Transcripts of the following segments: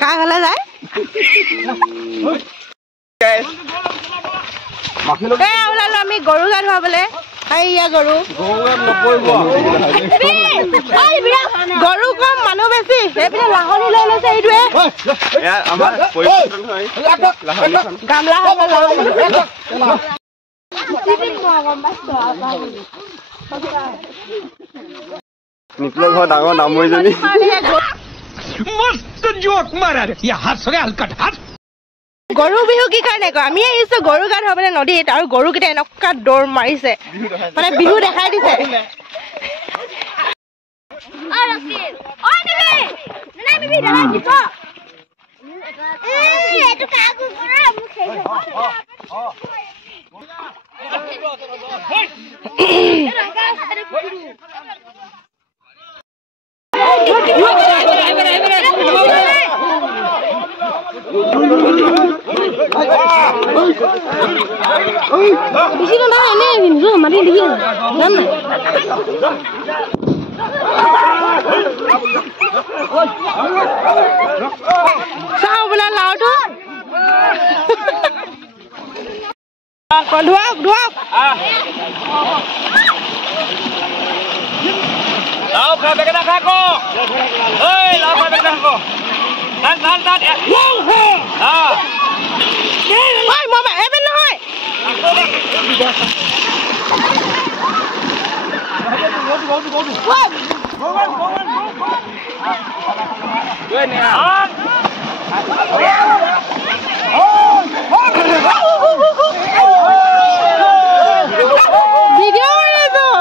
কাৰ ঘৰলৈ যায় ওলালো আমি গৰু গা ধুৱাবলৈ এইয়া গৰু গৰু কম মানুহ বেছি এইপিনে লাহনি লৈ লৈছে এইটোৱে গামলা निकलो घर डांगो नामोइजनी मस्त जोक मारा रे या हाथ सगे हलकट हाथ গৰু বিহু কি কাৰণে কয় আমি আহিছো গৰু গা ধুৱাবলৈ নদীত আৰু গৰুকেইটা এনেকুৱা দৌৰ মাৰিছে মানে বিহু দেখাই দিছে Lao khá cái nào khác cô. Ơi, lao khá cái nào cô. Tan. Ôi, mà mẹ bên thôi. Quên nè. Video này rồi.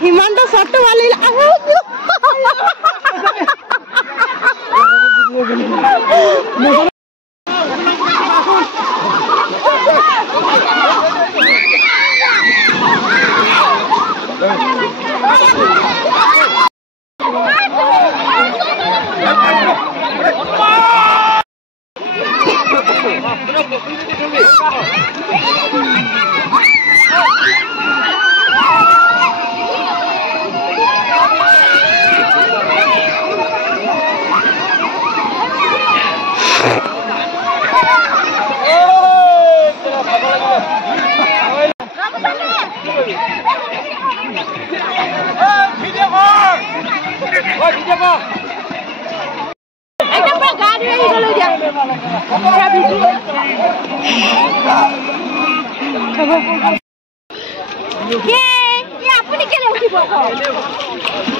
Himanta satu wali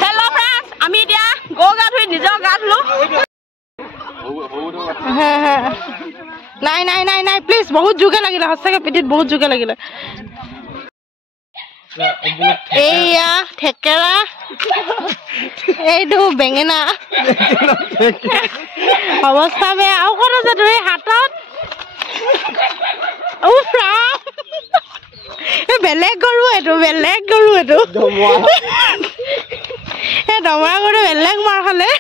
Hello friends, আমি এতিয়া গো গা ধুই নিজৰ গা ধুলো নাই প্লিজ বহুত জুকে লাগিলে হসকে পিঠিত বহুত জুকে লাগিলে এইয়া ঠেকেৰা এইটো বেঙেনা অৱস্থা বেয়া আৰু ক'ত আছে তুমি হাতত বেলেগ গৰু এইটো দমৰা গৰু বেলেগ মাৰ খালে